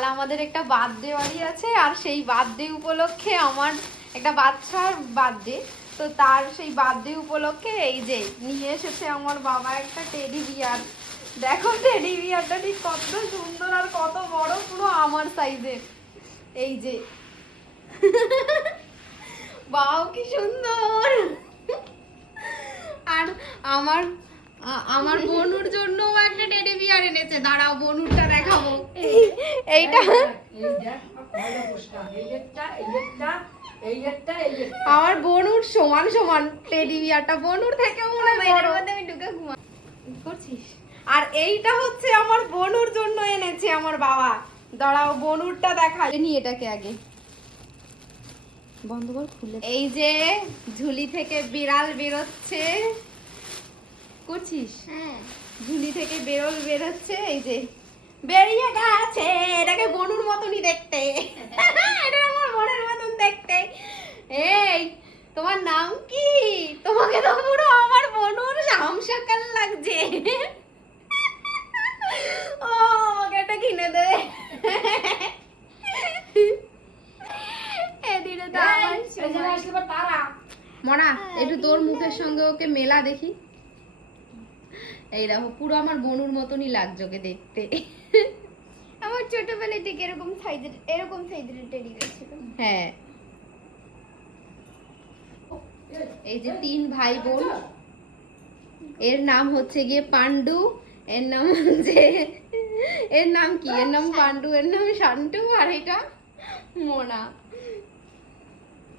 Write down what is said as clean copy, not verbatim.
কাল আমাদের একটা বার্থডে বাড়ি আছে, আর সেই বার্থডে উপলক্ষে আমার একটা বাচ্চার বার্থডে, তো তার সেই বার্থডে উপলক্ষে এই যে নিয়ে এসেছে আমার বাবা একটা টেডি বিয়ার। দেখো টেডি বিয়ারটা ঠিক কত সুন্দর আর কত বড়, পুরো আমার সাইজের। এই যে বাও কি সুন্দর। আর আমার আমার বনুর জন্য একটা টেডি বিয়ার এনেছে, দাঁড়াও বনুরটা দেখাবো। এইটা আমার বনুর সমান সমান টেডি বিয়ারটা, বনুর থেকে মনে হয় এর মধ্যে আমি ঢুকে ঘুমা করছিস। আর এইটা হচ্ছে আমার বনুর জন্য এনেছে আমার বাবা, দাঁড়াও বনুরটা দেখাই নি, এটাকে আগে বন্ধ কর খুলে। এই যে ঝুলি থেকে বিড়াল বেরোচ্ছে, করছিস? হ্যাঁ, ঝুলি থেকে বেরোচ্ছে, এই যে বেরিয়ে গেছে। এটাকে বনুর মতনই দেখতে, এটা আমার মনের মতন দেখতে। এই তোমার নাম কি? তোমাকে তো পুরো আমার বনুর শাম সকাল লাগছে। ও আমাকে এটা কিনে দে। এদিকে তো আমার মনা, একটু তোর মুখের সঙ্গে ওকে মেলা দেখি। এই দেখো পুরো আমার বনুর মতনই লাগছে ওকে দেখতে। আমার ছোটবেলায় ঠিক এরকম সাইজের টেডি বিয়ার ছিল। হ্যাঁ, এই যে 3 ভাই বোন, এর নাম হচ্ছে গিয়ে পান্ডু, এর নাম হচ্ছে, এর নাম কি, এর নাম পান্ডু, এর নাম শান্টু, আর এটা মোনা।